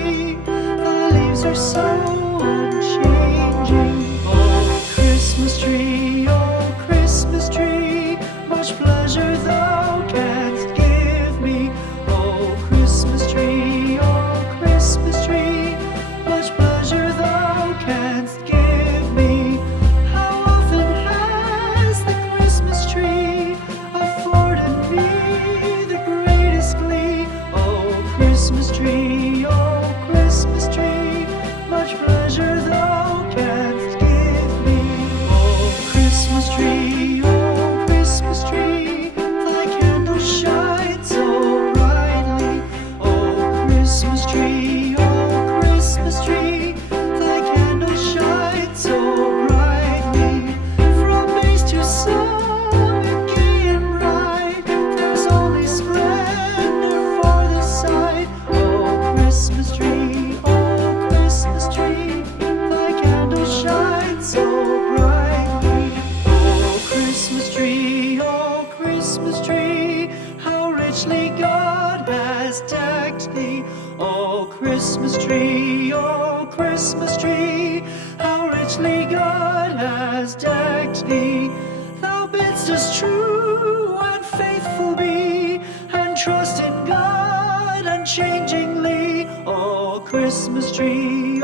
tree. The leaves are so unchanging. Oh, Christmas tree, much pleasure thou canst give me. Oh, Christmas tree, much pleasure thou canst give me. How often has the Christmas tree afforded me the greatest glee? Oh, Christmas tree, much pleasure thou canst give me. Oh, Christmas tree, thy candles shine so brightly. Oh, Christmas tree, thy candles shine so brightly. From base to summit, gay and bright, there's only splendor for the sight. Oh, Christmas tree, thy candles shine so brightly. Oh, Christmas tree, how richly God has decked thee. Oh, Christmas tree, how richly God has decked thee. Thou bidst us true and faithful be, and trust in God unchangingly. Oh, Christmas tree,